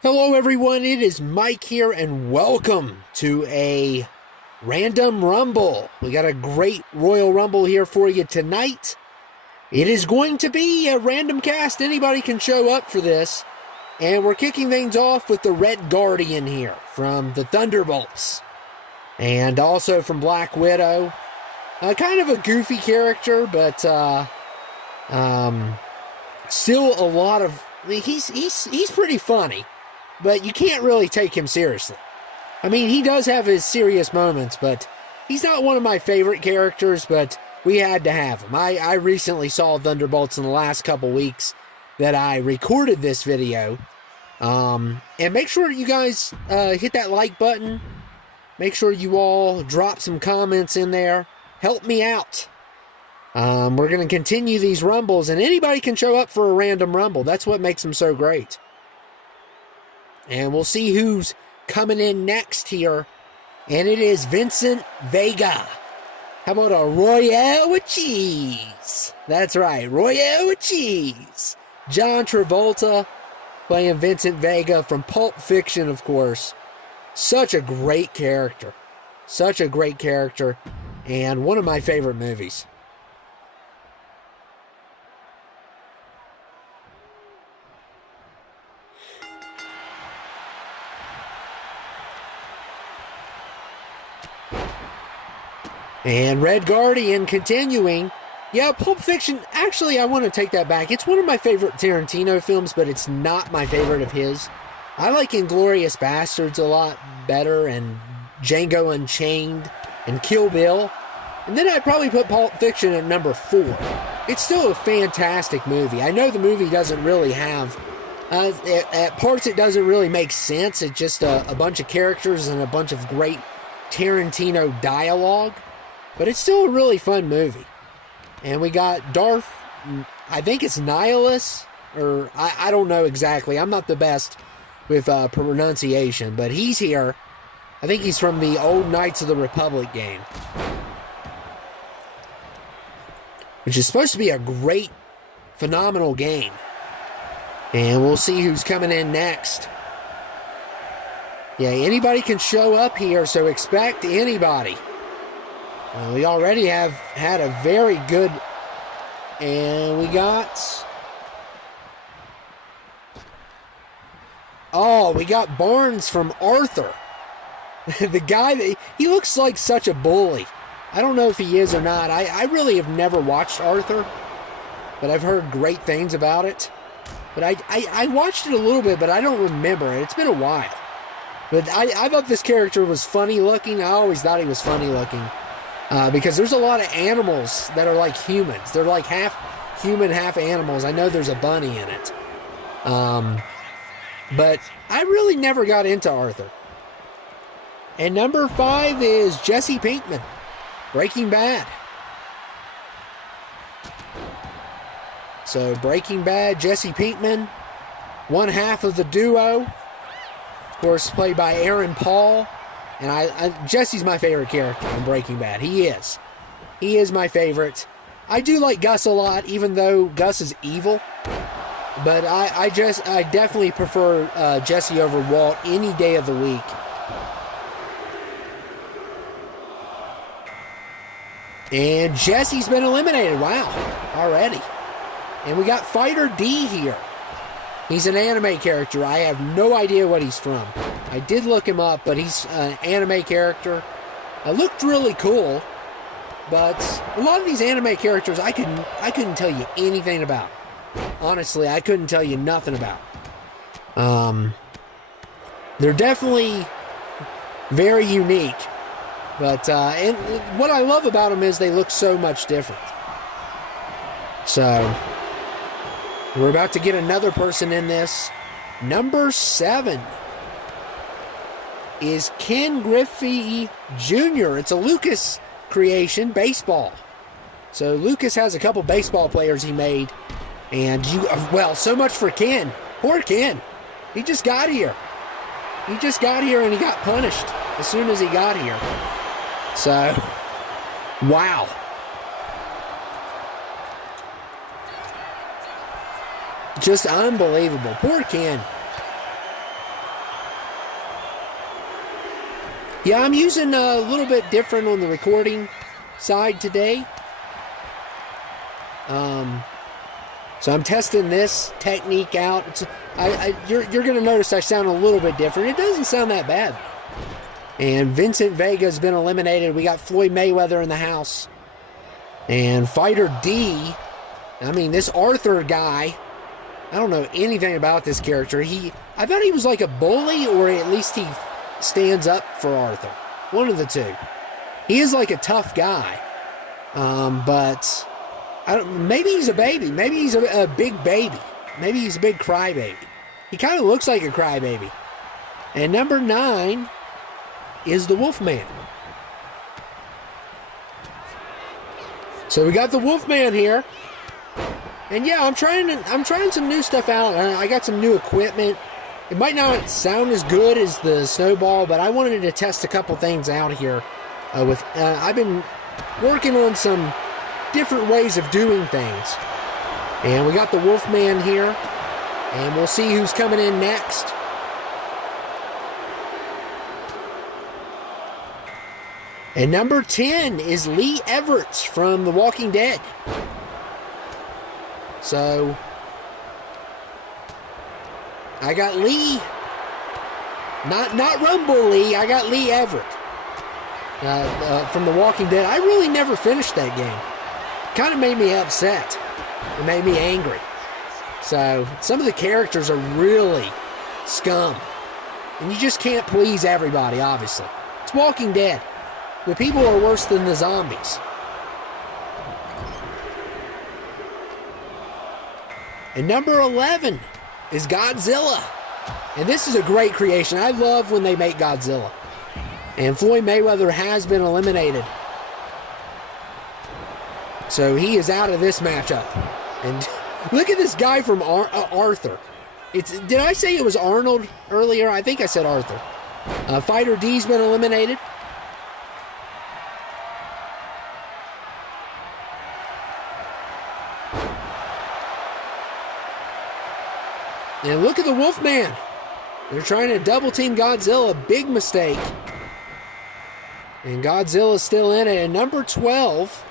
Hello everyone, it is Mike here and welcome to a Random Rumble. We got a great Royal Rumble here for you tonight. It is going to be a random cast, anybody can show up for this. And we're kicking things off with the Red Guardian here from the Thunderbolts. And also from Black Widow. Kind of a goofy character, but still a lot of... He's pretty funny. But you can't really take him seriously. I mean, he does have his serious moments, but he's not one of my favorite characters, but we had to have him. I recently saw Thunderbolts in the last couple weeks that I recorded this video. And make sure you guys hit that like button. Make sure you all drop some comments in there. Help me out. We're going to continue these Rumbles, and anybody can show up for a random Rumble. That's what makes them so great. And we'll see who's coming in next here. And it is Vincent Vega. How about a Royale with cheese? That's right, Royale with cheese. John Travolta playing Vincent Vega from Pulp Fiction, of course. Such a great character. Such a great character. And one of my favorite movies. And Red Guardian continuing. Yeah, Pulp Fiction, actually I want to take that back. It's one of my favorite Tarantino films, but it's not my favorite of his. I like Inglourious Bastards a lot better, and Django Unchained, and Kill Bill. And then I'd probably put Pulp Fiction at number 4. It's still a fantastic movie. I know the movie doesn't really have... at parts it doesn't really make sense. It's just a bunch of characters and a bunch of great Tarantino dialogue. But it's still a really fun movie. And we got Darth, I think it's Nihilus, or I don't know exactly. I'm not the best with pronunciation, but he's here. I think he's from the old Knights of the Republic game. Which is supposed to be a great, phenomenal game. And we'll see who's coming in next. Yeah, anybody can show up here, so expect anybody. We already have had a very good, and we got, we got Barnes from Arthur. The guy, he looks like such a bully. I don't know if he is or not. I really have never watched Arthur, but I've heard great things about it. But I watched it a little bit, but I don't remember it. It's been a while. But I thought this character was funny looking. I always thought he was funny looking. Because there's a lot of animals that are like humans. They're like half human, half animals. I know there's a bunny in it. But I really never got into Arthur. And number 5 is Jesse Pinkman, Breaking Bad. So Breaking Bad, Jesse Pinkman, one half of the duo. Of course, played by Aaron Paul. And Jesse's my favorite character in Breaking Bad. He is. He is my favorite. I do like Gus a lot, even though Gus is evil. But I definitely prefer Jesse over Walt any day of the week. And Jesse's been eliminated. Wow. Already. And we got Fighter D here. He's an anime character. I have no idea what he's from. I did look him up, but he's an anime character. Looked really cool, but a lot of these anime characters I couldn't tell you anything about. Honestly, I couldn't tell you nothing about. They're definitely very unique, but and what I love about them is they look so much different. So we're about to get another person in this. Number 7 is Ken Griffey Jr. It's a Lucas creation, baseball. So Lucas has a couple baseball players he made. And so much for Ken. Poor Ken. He just got here. He just got here and he got punished as soon as he got here. So, wow. Just unbelievable. Poor Ken. Yeah, I'm using a little bit different on the recording side today. So I'm testing this technique out. You're going to notice I sound a little bit different. It doesn't sound that bad. And Vincent Vega's been eliminated. We got Floyd Mayweather in the house. And Fighter D, I mean, this Arthur guy, I don't know anything about this character. I thought he was like a bully, or at least he stands up for Arthur. One of the two. He is like a tough guy. But maybe he's a baby. Maybe he's a big baby. Maybe he's a big crybaby. He kind of looks like a crybaby. And number 9 is the Wolfman. So we got the Wolfman here. And yeah, I'm trying some new stuff out. I got some new equipment. It might not sound as good as the Snowball, but I wanted to test a couple things out here. I've been working on some different ways of doing things. And we got the Wolfman here. And we'll see who's coming in next. And number 10 is Lee Everett from The Walking Dead. So, I got Lee, not Rumble Lee, I got Lee Everett from The Walking Dead. I really never finished that game. Kind of made me upset. It made me angry. So, some of the characters are really scum. And you just can't please everybody, obviously. It's Walking Dead. The people are worse than the zombies. And number 11 is Godzilla. And this is a great creation. I love when they make Godzilla. And Floyd Mayweather has been eliminated. So he is out of this matchup. And look at this guy from Arthur. Did I say it was Arnold earlier? I think I said Arthur. Fighter D's been eliminated. And look at the Wolfman. They're trying to double team Godzilla. Big mistake. And Godzilla's still in it. And number 12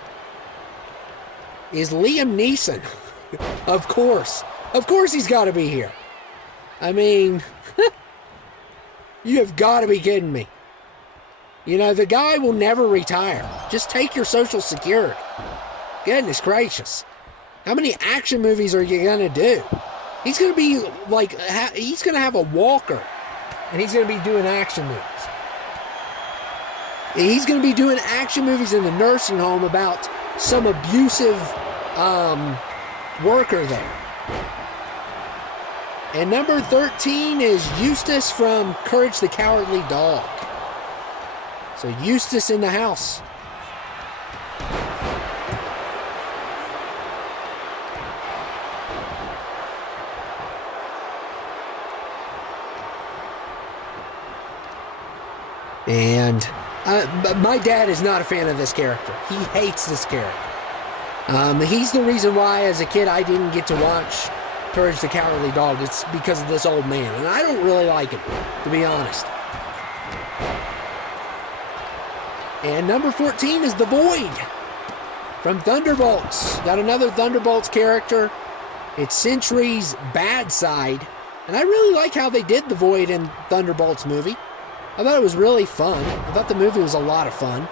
is Liam Neeson. Of course. Of course he's got to be here. I mean, you have got to be kidding me. You know, the guy will never retire. Just take your Social Security. Goodness gracious. How many action movies are you going to do? He's going to be like, he's going to have a walker, and he's going to be doing action movies. He's going to be doing action movies in the nursing home about some abusive worker there. And number 13 is Eustace from Courage the Cowardly Dog. So Eustace in the house. And my dad is not a fan of this character. He hates this character. He's the reason why, as a kid, I didn't get to watch Courage the Cowardly Dog. It's because of this old man. And I don't really like him, to be honest. And number 14 is The Void from Thunderbolts. Got another Thunderbolts character. It's Sentry's bad side. And I really like how they did The Void in Thunderbolts movie. I thought it was really fun. I thought the movie was a lot of fun.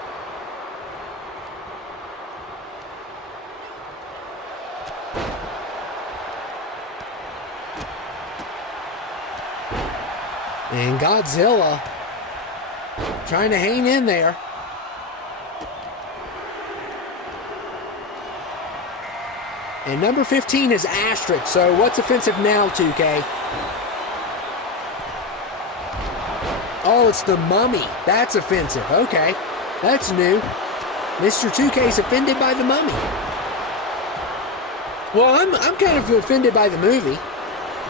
And Godzilla trying to hang in there. And number 15 is Asterix. So what's offensive now, 2K? Oh, it's the Mummy. That's offensive. Okay. That's new. Mr. 2K's offended by the Mummy. Well, I'm kind of offended by the movie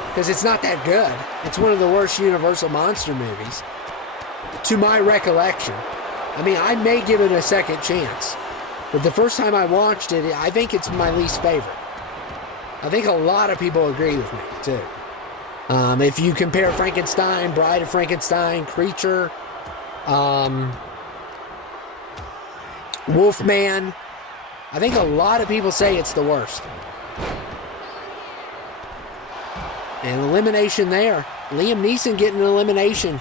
because it's not that good. It's one of the worst Universal monster movies, to my recollection. I mean, I may give it a second chance, but the first time I watched it, I think it's my least favorite. I think a lot of people agree with me, too. If you compare Frankenstein, Bride of Frankenstein, Creature, Wolfman. I think a lot of people say it's the worst. And elimination there. Liam Neeson getting an elimination.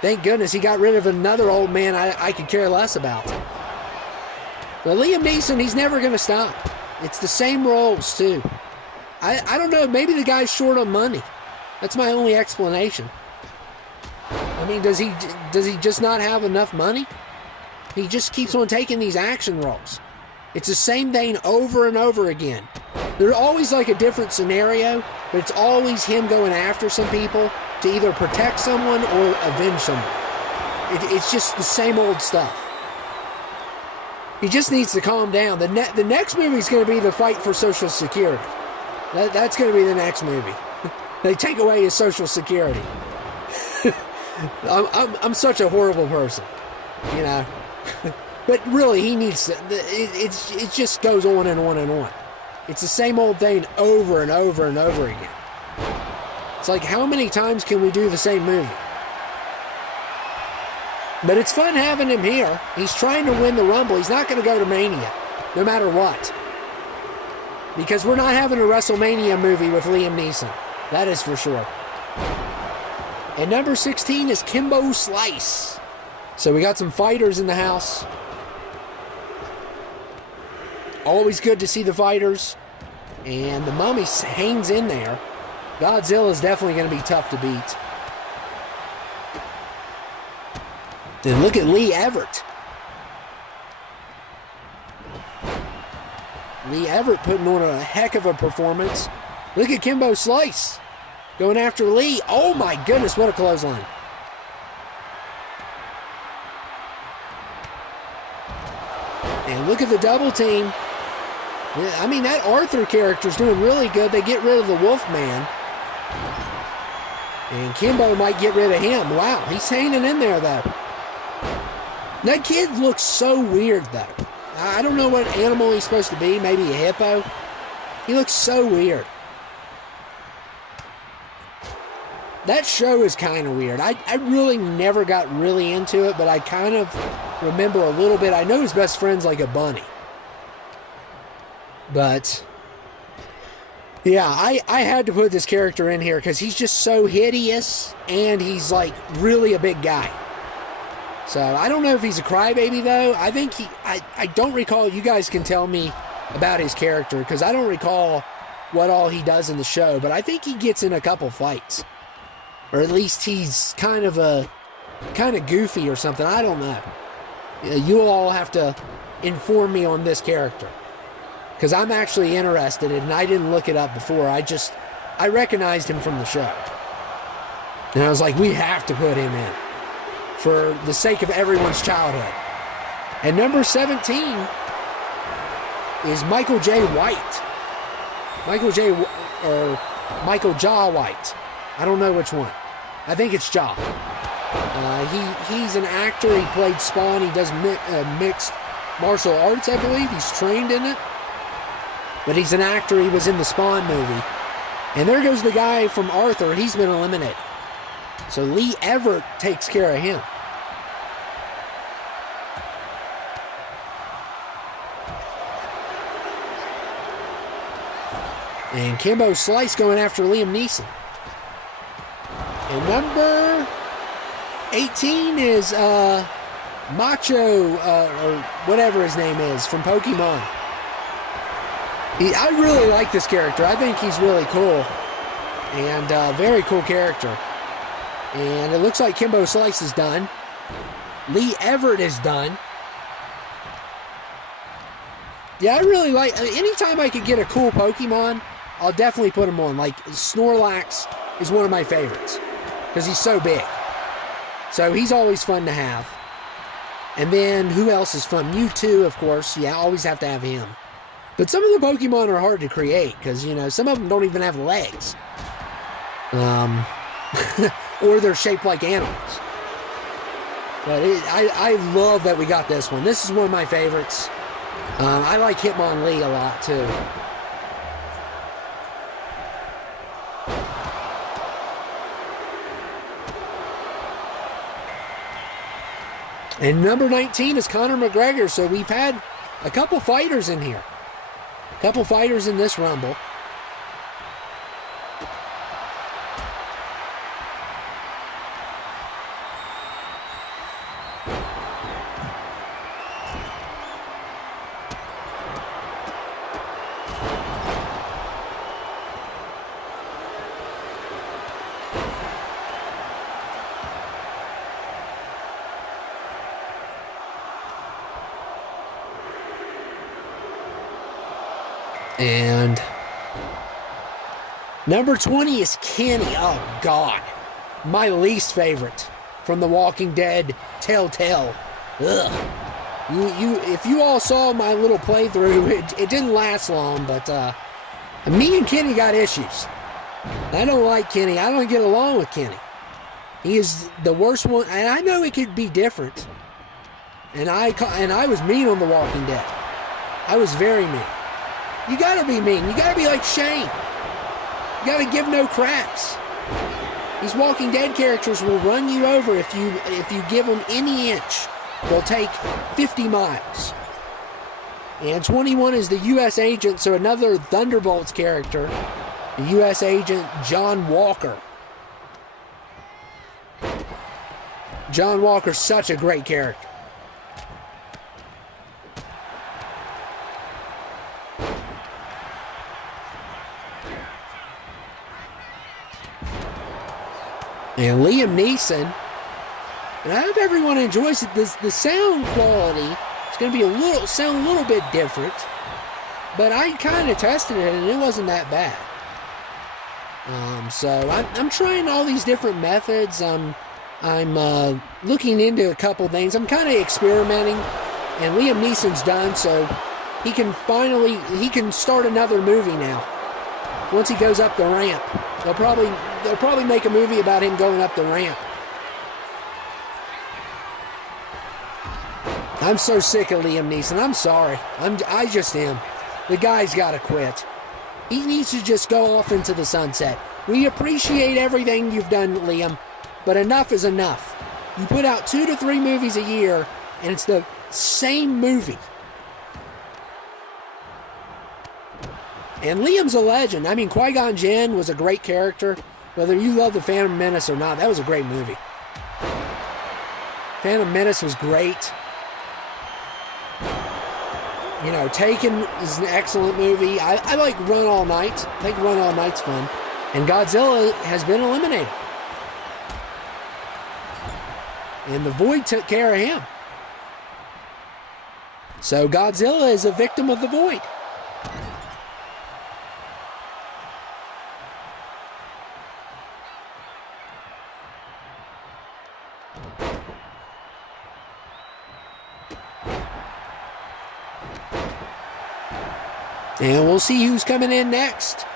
Thank goodness he got rid of another old man I could care less about. But Liam Neeson, he's never going to stop. It's the same roles, too. I don't know. Maybe the guy's short on money. That's my only explanation. I mean, does he just not have enough money? He just keeps on taking these action roles. It's the same thing over and over again. There's always like a different scenario, but it's always him going after some people to either protect someone or avenge someone. It's just the same old stuff. He just needs to calm down. The next movie is going to be the fight for Social Security. That's going to be the next movie. They take away his Social Security. I'm such a horrible person, you know. But really, he needs to. It just goes on and on and on. It's the same old thing over and over and over again. It's like, how many times can we do the same movie? But it's fun having him here. He's trying to win the Rumble. He's not going to go to Mania, no matter what. Because we're not having a WrestleMania movie with Liam Neeson. That is for sure. And number 16 is Kimbo Slice. So we got some fighters in the house. Always good to see the fighters. And the Mummy hangs in there. Godzilla is definitely going to be tough to beat. Then look at Lee Everett. Lee Everett putting on a heck of a performance. Look at Kimbo Slice going after Lee. Oh my goodness, what a clothesline. And look at the double team. I mean, that Arthur character's doing really good. They get rid of the Wolfman. And Kimbo might get rid of him. Wow, he's hanging in there, though. That kid looks so weird, though. I don't know what animal he's supposed to be. Maybe a hippo. He looks so weird. That show is kind of weird. I really never got really into it, but I kind of remember a little bit. I know his best friend's like a bunny. But, yeah, I had to put this character in here because he's just so hideous, and he's, like, really a big guy. So, I don't know if he's a crybaby, though. I think I don't recall. You guys can tell me about his character, because I don't recall what all he does in the show, but I think he gets in a couple fights. Or at least he's kind of goofy or something. I don't know. You'll all have to inform me on this character, because I'm actually interested, and I didn't look it up before. I recognized him from the show. And I was like, we have to put him in for the sake of everyone's childhood. And number 17 is Michael J. White. Michael Jaw White. I don't know which one. I think it's Jaw. He's an actor. He played Spawn. He does mixed martial arts, I believe. He's trained in it. But he's an actor. He was in the Spawn movie. And there goes the guy from Arthur. He's been eliminated. So Lee Everett takes care of him. And Kimbo Slice going after Liam Neeson. And number 18 is Macho, or whatever his name is, from Pokemon. I really like this character. I think he's really cool. And very cool character. And it looks like Kimbo Slice is done. Lee Everett is done. Yeah, I really like... Anytime I could get a cool Pokemon, I'll definitely put him on. Like, Snorlax is one of my favorites, because he's so big. So he's always fun to have. And then, who else is fun? Mewtwo, of course. Yeah, always have to have him. But some of the Pokemon are hard to create, because, you know, some of them don't even have legs. Or they're shaped like animals. But I love that we got this one. This is one of my favorites. I like Hitmonlee a lot, too. And number 19 is Conor McGregor. So we've had a couple fighters in here. A couple fighters in this Rumble. And number 20 is Kenny. Oh, God. My least favorite from The Walking Dead Telltale. Ugh. If you all saw my little playthrough, it didn't last long, but me and Kenny got issues. I don't like Kenny. I don't get along with Kenny. He is the worst one, and I know it could be different. And I was mean on The Walking Dead. I was very mean. You gotta be mean. You gotta be like Shane. You gotta give no craps. These Walking Dead characters will run you over if you give them any inch. They'll take 50 miles. And 21 is the U.S. agent, so another Thunderbolts character, the U.S. agent John Walker. John Walker's such a great character. And Liam Neeson, and I hope everyone enjoys it. The sound quality is going to be sound a little bit different, but I kind of tested it and it wasn't that bad. So I'm trying all these different methods. I'm looking into a couple things. I'm kind of experimenting, and Liam Neeson's done, so he can start another movie now. Once he goes up the ramp, they'll probably make a movie about him going up the ramp. I'm so sick of Liam Neeson. I'm sorry. I just am. The guy's got to quit. He needs to just go off into the sunset. We appreciate everything you've done, Liam, but enough is enough. You put out 2 to 3 movies a year, and it's the same movie. And Liam's a legend. I mean, Qui-Gon Jinn was a great character. Whether you love The Phantom Menace or not, that was a great movie. Phantom Menace was great. You know, Taken is an excellent movie. I like Run All Night. I think Run All Night's fun. And Godzilla has been eliminated. And The Void took care of him. So Godzilla is a victim of The Void. And we'll see who's coming in next.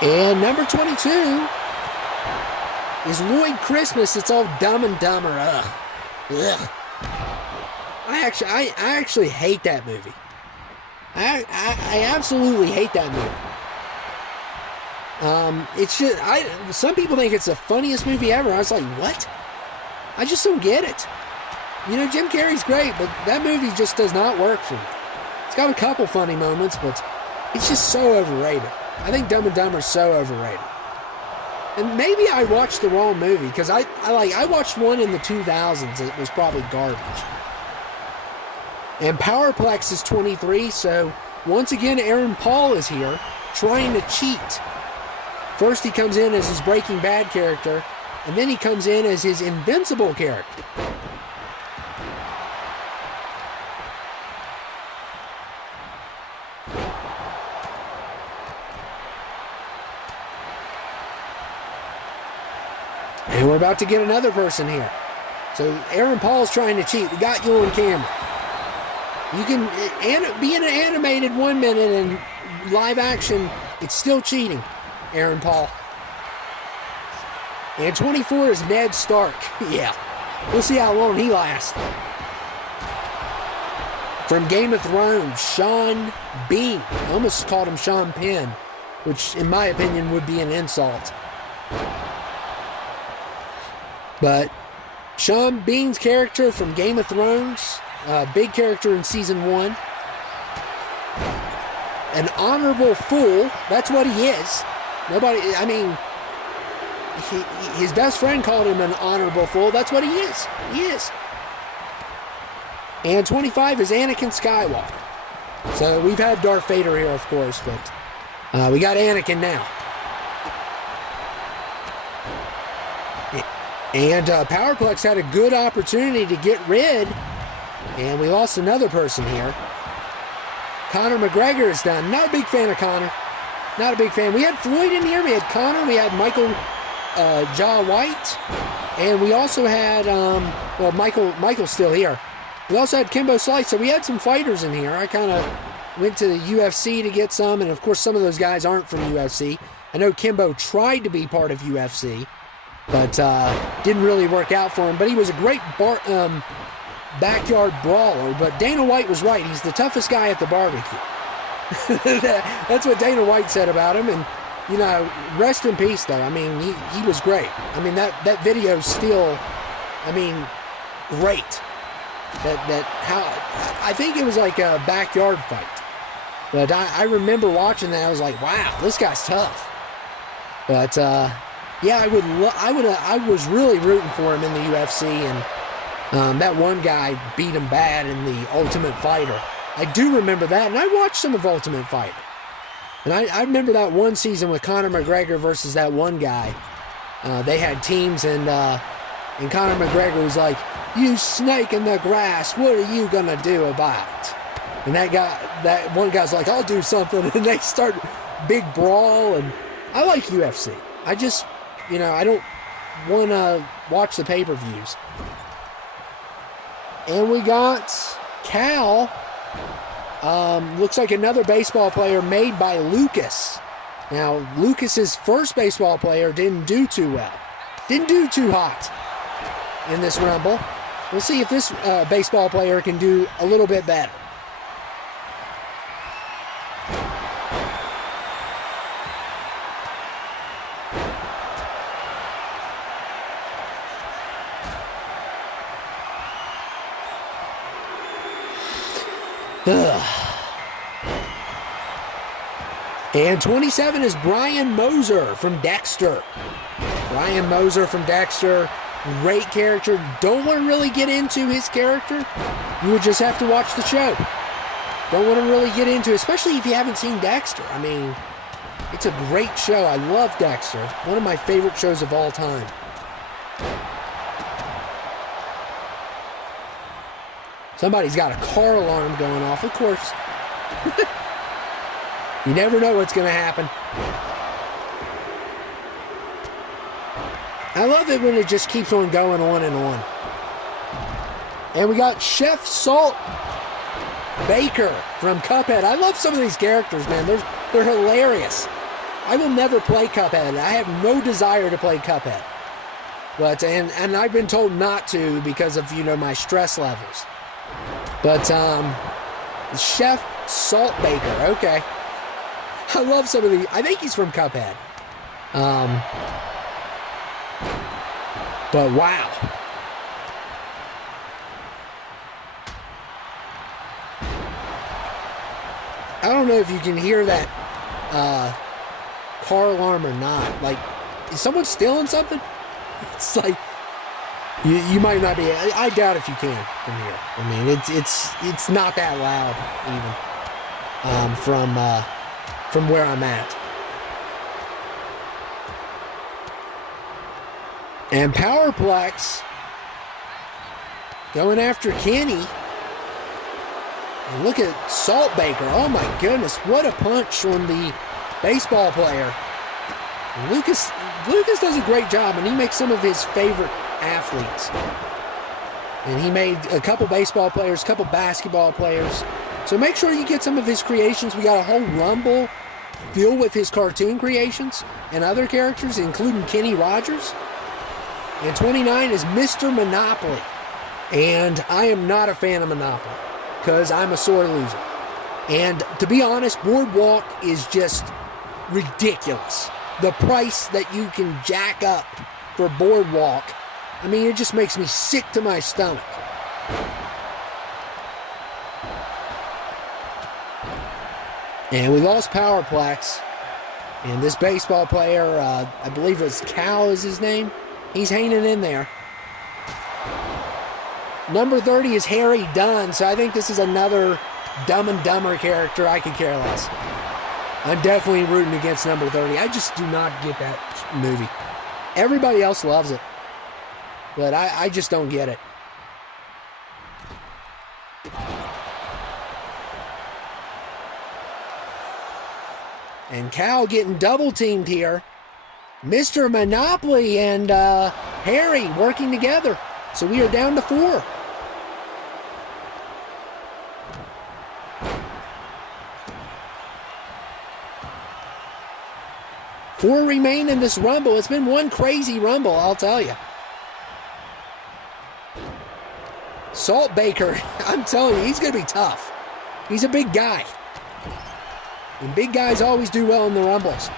And number 22 is Lloyd Christmas. It's all Dumb and Dumber. Ugh. I actually hate that movie. I absolutely hate that movie. It's just some people think it's the funniest movie ever. I was like, what? I just don't get it. You know, Jim Carrey's great, but that movie just does not work for me. It's got a couple funny moments, but it's just so overrated. I think Dumb and Dumber's so overrated. And maybe I watched the wrong movie, because I watched one in the 2000s. It was probably garbage. And Powerplex is 23, so once again, Aaron Paul is here trying to cheat. First he comes in as his Breaking Bad character, and then he comes in as his Invincible character. And we're about to get another person here. So Aaron Paul's trying to cheat. We got you on camera. You can be in an animated 1 minute and live action, it's still cheating, Aaron Paul. And 24 is Ned Stark. Yeah, we'll see how long he lasts. From Game of Thrones, Sean Bean. I almost called him Sean Penn. which in my opinion would be an insult. But Sean Bean's character from Game of Thrones, big character in season 1. An honorable fool, that's what he is. His best friend called him an honorable fool. That's what he is. He is. And 25 is Anakin Skywalker. So we've had Darth Vader here, of course, but we got Anakin now. And Powerplex had a good opportunity to get rid, and we lost another person here. Conor McGregor is done. Not a big fan of Conor. Not a big fan. We had Floyd in here. We had Conor. We had Michael Jai White. And we also had, Michael's still here. We also had Kimbo Slice. So we had some fighters in here. I kind of went to the UFC to get some. And, of course, some of those guys aren't from UFC. I know Kimbo tried to be part of UFC, but didn't really work out for him. But he was a great backyard brawler. But Dana White was right. He's the toughest guy at the barbecue. That's what Dana White said about him. And, you know, rest in peace, though. I mean, he was great. I mean, that video's still, great. I think it was like a backyard fight. But I remember watching that. I was like, wow, this guy's tough. But, yeah, I was really rooting for him in the UFC. And that one guy beat him bad in the Ultimate Fighter. I do remember that, and I watched some of Ultimate Fighter. And I remember that one season with Conor McGregor versus that one guy. They had teams, and Conor McGregor was like, "You snake in the grass, what are you going to do about it?" And that one guy's like, "I'll do something." And they start big brawl, and I like UFC. I just, I don't want to watch the pay-per-views. And we got Cal. Looks like another baseball player made by Lucas. Now, Lucas's first baseball player didn't do too well. Didn't do too hot in this Rumble. We'll see if this baseball player can do a little bit better. And 27 is Brian Moser from Dexter. Brian Moser from Dexter, great character. Don't want to really get into his character. You would just have to watch the show. Don't want to really get into it, especially if you haven't seen Dexter. I mean, it's a great show. I love Dexter. One of my favorite shows of all time. Somebody's got a car alarm going off, of course. You never know what's going to happen. I love it when it just keeps on going on and on. And we got Chef Salt Baker from Cuphead. I love some of these characters, man. They're hilarious. I will never play Cuphead. I have no desire to play Cuphead. But and I've been told not to because of, my stress levels. But Chef Salt Baker, okay. I love some of these. I think he's from Cuphead. But wow. I don't know if you can hear that car alarm or not. Like, is someone stealing something? It's like, you might not be. I doubt if you can from here. I mean, it's not that loud even from where I'm at. And Powerplex going after Kenny. And look at Salt Baker. Oh my goodness, what a punch on the baseball player. And Lucas does a great job, and he makes some of his favorite athletes. And he made a couple baseball players, a couple basketball players. So make sure you get some of his creations. We got a whole Rumble filled with his cartoon creations and other characters, including Kenny Rogers. And 29 is Mr. Monopoly. And I am not a fan of Monopoly because I'm a sore loser. And to be honest, Boardwalk is just ridiculous. The price that you can jack up for Boardwalk, I mean, it just makes me sick to my stomach. And we lost Powerplex. And this baseball player, I believe it's Cal is his name. He's hanging in there. Number 30 is Harry Dunn, so I think this is another Dumb and Dumber character. I could care less. I'm definitely rooting against number 30. I just do not get that movie. Everybody else loves it, but I just don't get it. And Cal getting double teamed here. Mr. Monopoly and Harry working together. So we are down to 4. Four remain in this Rumble. It's been one crazy Rumble, I'll tell you. Salt Baker, I'm telling you, he's going to be tough. He's a big guy. And big guys always do well in the Rumbles.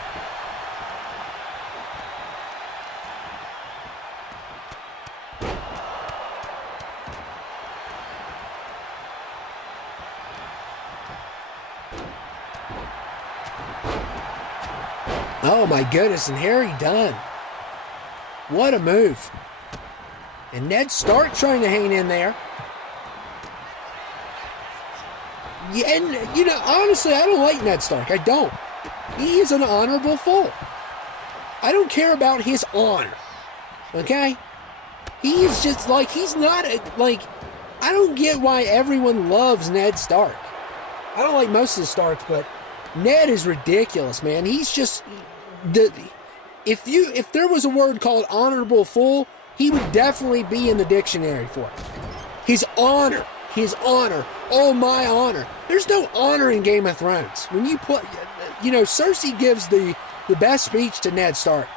Oh my goodness, and Harry Dunn. What a move. And Ned Stark trying to hang in there. Yeah, and, you know, honestly, I don't like Ned Stark. I don't. He is an honorable fool. I don't care about his honor. Okay? He is just like, he's not, like, I don't get why everyone loves Ned Stark. I don't like most of the Starks, but Ned is ridiculous, man. He's just, if there was a word called honorable fool, he would definitely be in the dictionary for it. His honor. His honor. Oh, my honor. There's no honor in Game of Thrones. When you play, you know, Cersei gives the best speech to Ned Stark.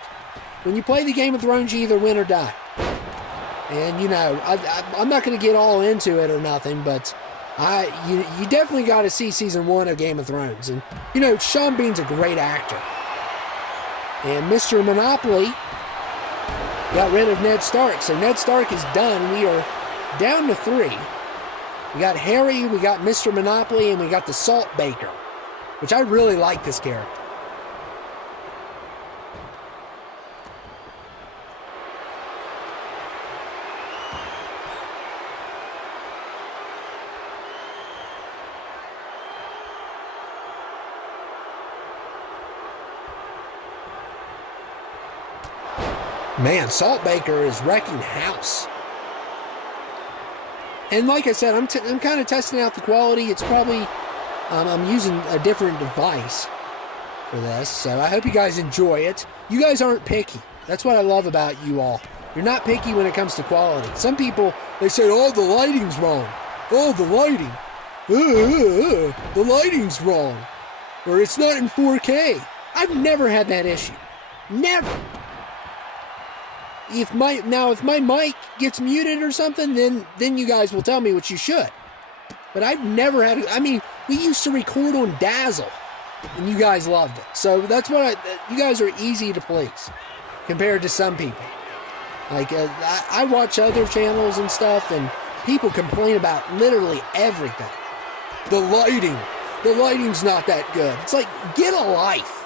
When you play the Game of Thrones, you either win or die. And, you know, I'm not going to get all into it or nothing, but you definitely got to see season 1 of Game of Thrones. And, you know, Sean Bean's a great actor. And Mr. Monopoly got rid of Ned Stark. So Ned Stark is done. We are down to 3. We got Harry, we got Mr. Monopoly, and we got the Salt Baker, which I really like this character. Man, Salt Baker is wrecking house. And like I said, I'm kind of testing out the quality. It's probably, I'm using a different device for this. So I hope you guys enjoy it. You guys aren't picky. That's what I love about you all. You're not picky when it comes to quality. Some people, they say, oh, the lighting's wrong. Oh, the lighting. The lighting's wrong. Or it's not in 4K. I've never had that issue. Never. If my mic gets muted or something, then you guys will tell me what you should. But I've never had, I mean, we used to record on Dazzle, and you guys loved it. So that's what you guys are easy to please, compared to some people. Like, I watch other channels and stuff, and people complain about literally everything. The lighting's not that good. It's like, get a life.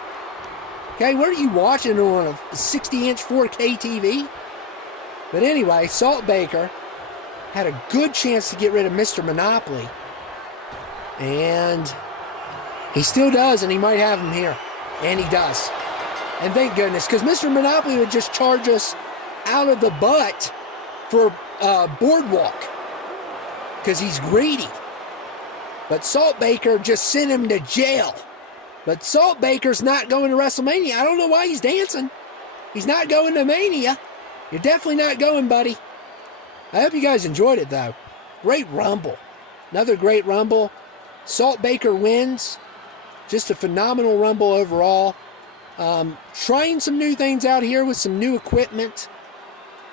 Okay, what are you watching on a 60-inch 4K TV? But anyway, Salt Baker had a good chance to get rid of Mr. Monopoly. And he still does, and he might have him here. And he does. And thank goodness, because Mr. Monopoly would just charge us out of the butt for Boardwalk. Because he's greedy. But Salt Baker just sent him to jail. But Salt Baker's not going to WrestleMania. I don't know why he's dancing. He's not going to Mania. You're definitely not going, buddy. I hope you guys enjoyed it, though. Great Rumble. Another great Rumble. Salt Baker wins. Just a phenomenal Rumble overall. Trying some new things out here with some new equipment.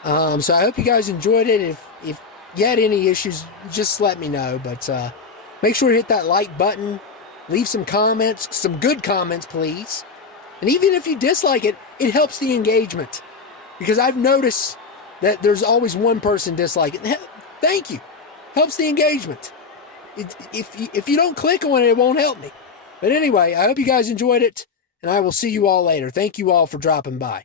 So I hope you guys enjoyed it. If you had any issues, just let me know. But make sure to hit that like button. Leave some comments, some good comments, please. And even if you dislike it, it helps the engagement. Because I've noticed that there's always one person disliking it. Thank you. Helps the engagement. If you don't click on it, it won't help me. But anyway, I hope you guys enjoyed it, and I will see you all later. Thank you all for dropping by.